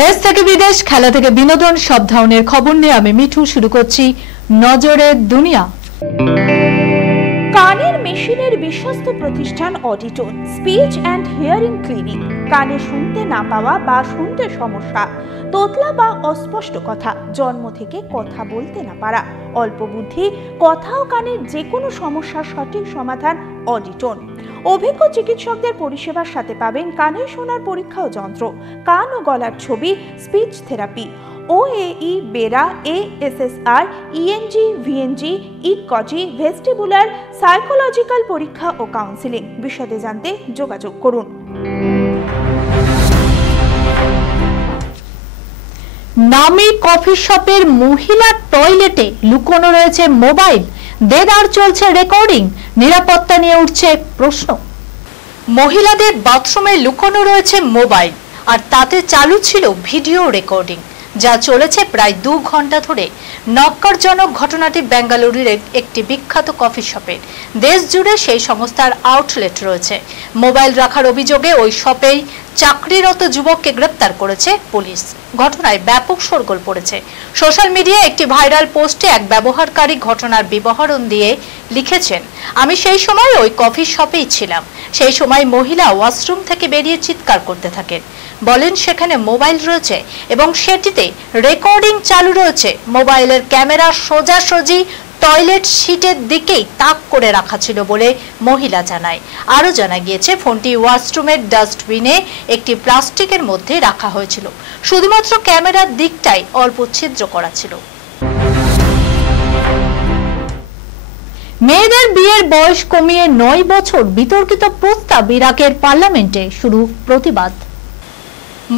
দেশ থেকে বিদেশ, খেলা থেকে বিনোদন, সব ধরনের খবর নিয়ে আমি মিঠু শুরু করছি নজরের দুনিয়া। কানের মেশিনের বিশ্বস্ত প্রতিষ্ঠান অডিটন স্পিচ অ্যান্ড হিয়ারিং ক্লিনিক। কানে শুনতে না পাওয়া বা শুনতে সমস্যা, তোতলা বা অস্পষ্ট কথা, জন্ম থেকে কথা বলতে না পারা, অল্প বুদ্ধি, কথা ও কানের যে কোনো সমস্যার সঠিক সমাধান অডিটন। অভিজ্ঞ চিকিৎসকদের পরিষেবার সাথে পাবেন কানে শোনার পরীক্ষা ও যন্ত্র, কান ও গলার ছবি, speech therapy, OAE, BERA, ASSR, ENG, VNG, ইকজি, ভেস্টিবুলার, সাইকোলজিক্যাল পরীক্ষা ও কাউন্সিলিং। বিশদে জানতে যোগাযোগ করুন। নামি কফি শপের মহিলা টয়লেটে লুকোনো রয়েছে মোবাইল, দেদার চলছে রেকর্ডিং, নিরাপত্তা নিয়ে উঠছে প্রশ্ন। মহিলাদের বাথরুমে লুকোনো রয়েছে মোবাইল, আর তাতে চালু ছিল ভিডিও রেকর্ডিং, যা চলেছে প্রায় 2 ঘন্টা ধরে। নক্কারজনক ঘটনাটি বেঙ্গালুরুর একটি বিখ্যাত কফি শপের। দেশ জুড়ে সেই সংস্থার আউটলেট রয়েছে। মোবাইল রাখার অভিযোগে ওই শপেই চাকরিরত যুবককে গ্রেপ্তার করেছে পুলিশ। ঘটনায় ব্যাপক শোরগোল পড়েছে। সোশ্যাল মিডিয়ায় একটি ভাইরাল পোস্টে এক ব্যবহারকারী ঘটনার বিবরণ দিয়ে লিখেছেন, আমি সেই সময় ওই কফি শপেই ছিলাম। সেই সময় মহিলা ওয়াশরুম থেকে বেরিয়ে চিৎকার করতে থাকেন। বলেন সেখানে মোবাইল রয়েছে এবং সেটিতে রেকর্ডিং চালু রয়েছে। মোবাইলের ক্যামেরা সোজাসুজি টয়লেট সিটের দিকেই তাক করে রাখা ছিল বলে মহিলা জানায়। আরও জানা গিয়েছে ফোনটি ওয়াশরুমের ডাস্টবিনে একটি প্লাস্টিকের মধ্যে রাখা হয়েছিল। শুধুমাত্র ক্যামেরার দিকটাই অল্প ছিদ্র করা ছিল। মেয়েদের বিয়ের বয়স কমিয়ে 9 বছর, বিতর্কিত প্রস্তাব। ইরাকের পার্লামেন্টে শুরু প্রতিবাদ।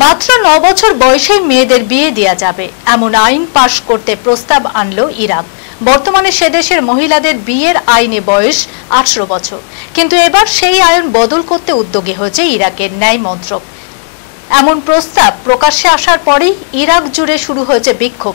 মাত্র 9 বছর বয়সেই মেয়েদের বিয়ে দেওয়া যাবে এমন আইন পাশ করতে প্রস্তাব আনলো ইরাক। বর্তমানে সে দেশের মহিলাদের বিয়ের আইনে বয়স 18 বছর, কিন্তু এবার সেই আইন বদল করতে উদ্যোগী হয়েছে ইরাকের ন্যায় মন্ত্রক। এমন প্রস্তাব প্রকাশ্যে আসার পরেই ইরাক জুড়ে শুরু হয়েছে বিক্ষোভ।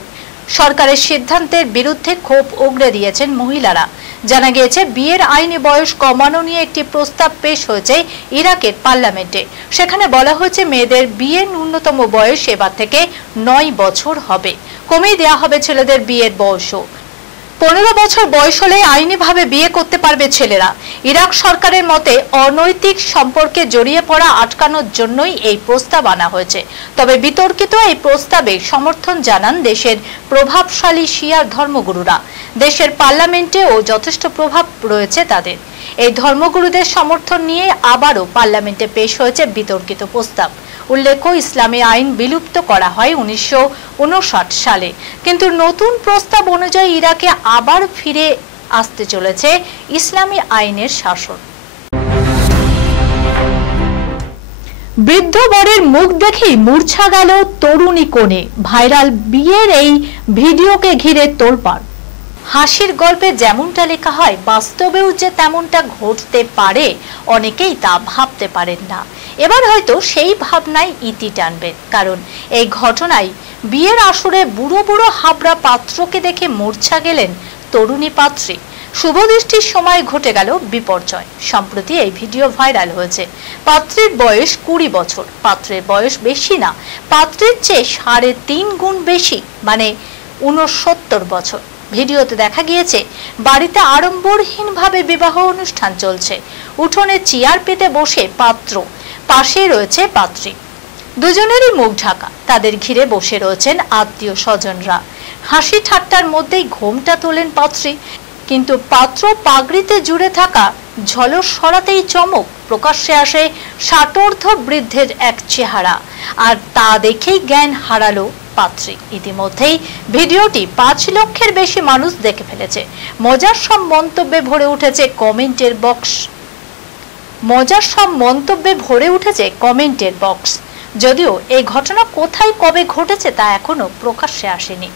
সরকারের সিদ্ধান্তের বিরুদ্ধে ক্ষোভ উগরে দিয়েছেন মহিলারা। জানা গিয়েছে বিয়ের আইনি বয়স কমানো নিয়ে একটি প্রস্তাব পেশ হয়েছে ইরাকের পার্লামেন্টে। সেখানে বলা হয়েছে মেয়েদের বিয়ের ন্যূনতম বয়স এবার থেকে 9 বছর হবে। কমিয়ে দেওয়া হবে ছেলেদের বিয়ের বয়সও। 15 বছর বয়স হলে আইনিভাবে বিয়ে করতে পারবে ছেলেরা। ইরাক সরকারের মতে অনৈতিক সম্পর্কে জড়িয়ে পড়া আটকানোর জন্যই এই প্রস্তাব আনা হয়েছে। তবে বিতর্কিত এই প্রস্তাবে সমর্থন জানান দেশের প্রভাবশালী শিয়া ধর্মগুরুরা। দেশের পার্লামেন্টেও যথেষ্ট প্রভাব রয়েছে তাদের। এই ধর্মগুরুদের সমর্থন নিয়ে আবারও পার্লামেন্টে পেশ হয়েছে বিতর্কিত প্রস্তাব। উল্লেখ্য, ইসলামী আইন বিলুপ্ত করা হয় 1959 সালে, কিন্তু নতুন প্রস্তাব অনুযায়ী ইরাকে আবার ফিরে আসতে চলেছে ইসলামী আইনের শাসন। বৃদ্ধ বরের মুখ দেখেই মূর্ছা গেল তরুণী কনে। ভাইরাল বিয়ের এই ভিডিওকে ঘিরে তোলপাড়। হাসির গল্পে যেমনটা লেখা হয়, বাস্তবেও যে তেমনটা ঘটতে পারে অনেকেই তা ভাবতে পারেন না। এবার হয়তো সেই ভাবনায় ইতি টানবেন, কারণ এই ঘটনায় বিয়ের আসরে বুড়ো বুড়ো হাবড়া পাত্রকে দেখে মূর্ছা গেলেন তরুণী পাত্রী। শুভদৃষ্টির সময় ঘটে গেল বিপর্যয়। সম্প্রতি এই ভিডিও ভাইরাল হয়েছে। পাত্রীর বয়স 20 বছর। পাত্রের বয়স বেশি না, পাত্রীর চেয়ে 3.5 গুণ বেশি, মানে 69 বছর। ভিডিওতে দেখা গিয়েছে বাড়িতে আড়ম্বরহীনভাবে বিবাহ অনুষ্ঠান চলছে। উঠোনে চেয়ার পেতে বসে পাত্র, পাশে রয়েছে পাত্রী। দুজনেরই মুখ ঢাকা। তাদের ঘিরে বসে রয়েছেন আত্মীয় স্বজনরা। হাসি ঠাট্টার মধ্যেই ঘোমটা তোলেন পাত্রী, কিন্তু পাত্র পাগড়িতে জুড়ে থাকা ঝলস সরাতেই চমক। প্রকাশ্যে আসে ষাটোর্ধ্ব বৃদ্ধের এক চেহারা, আর তা দেখেই জ্ঞান হারালো পাত্রী। ইতিমধ্যেই ভিডিওটি 5 লক্ষের বেশি মানুষ দেখে ফেলেছে। মজার সব মন্তব্যে ভরে উঠেছে কমেন্টের বক্স। যদিও এই ঘটনা কোথায় কবে ঘটেছে তা এখনো প্রকাশ্যে আসেনি।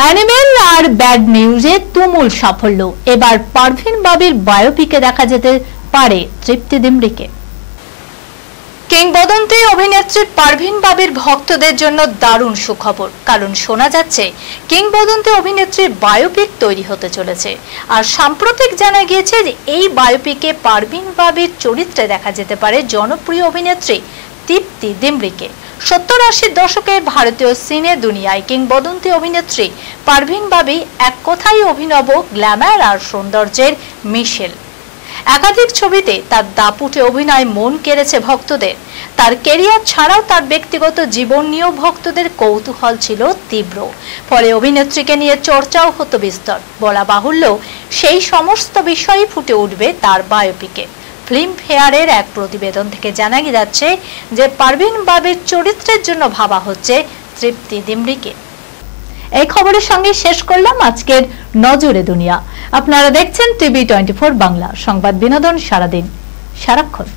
অ্যানিমেল আর ব্যাড নিউজে তুমুল সাফল্য। এবার পারভিন বাবির বায়োপিকে দেখা যেতে পারে তৃপ্তি ডিমরিকে। কিংবদন্তি অভিনেত্রী পারভিন বাবির ভক্তদের জন্য দারুণ সুখবর, কারণ শোনা যাচ্ছে কিংবদন্তি অভিনেত্রীর বায়োপিক তৈরি হতে চলেছে। আর সাম্প্রতিক জানা গিয়েছে যে এই বায়োপিকে পারভিন বাবির চরিত্রে দেখা যেতে পারে জনপ্রিয় অভিনেত্রী তৃপ্তি ডিমরিকে। 70-80 দশকে ভারতীয় সিনে দুনিয়ায় কিংবদন্তি অভিনেত্রী পারভিন বাবি এক কথায় অভিনব, গ্ল্যামার আর সৌন্দর্যের মিশেল। একাধিক ছবিতে তার দাপুটে অভিনয় মন কেড়েছে ভক্তদের। তার ক্যারিয়ার ছাড়াও তার ব্যক্তিগত জীবন নিয়েও ভক্তদের কৌতূহল ছিল তীব্র, ফলে অভিনেত্রীকে নিয়ে চর্চাও হতো বিস্তর। বলা বাহুল্য, সেই সমস্ত বিষয়ই ফুটে উঠবে তার বায়োপিকে। ফিল্মফেয়ারের এক প্রতিবেদন থেকে জানা যাচ্ছে যে পারভিন বাবির চরিত্রের জন্য ভাবা হচ্ছে তৃপ্তি ডিমরিকে। এই খবরের সঙ্গে শেষ করলাম আজকের নজরে দুনিয়া। আপনারা দেখছেন টিভি 24 বাংলা, সংবাদ বিনোদন সারাদিন সারাক্ষণ।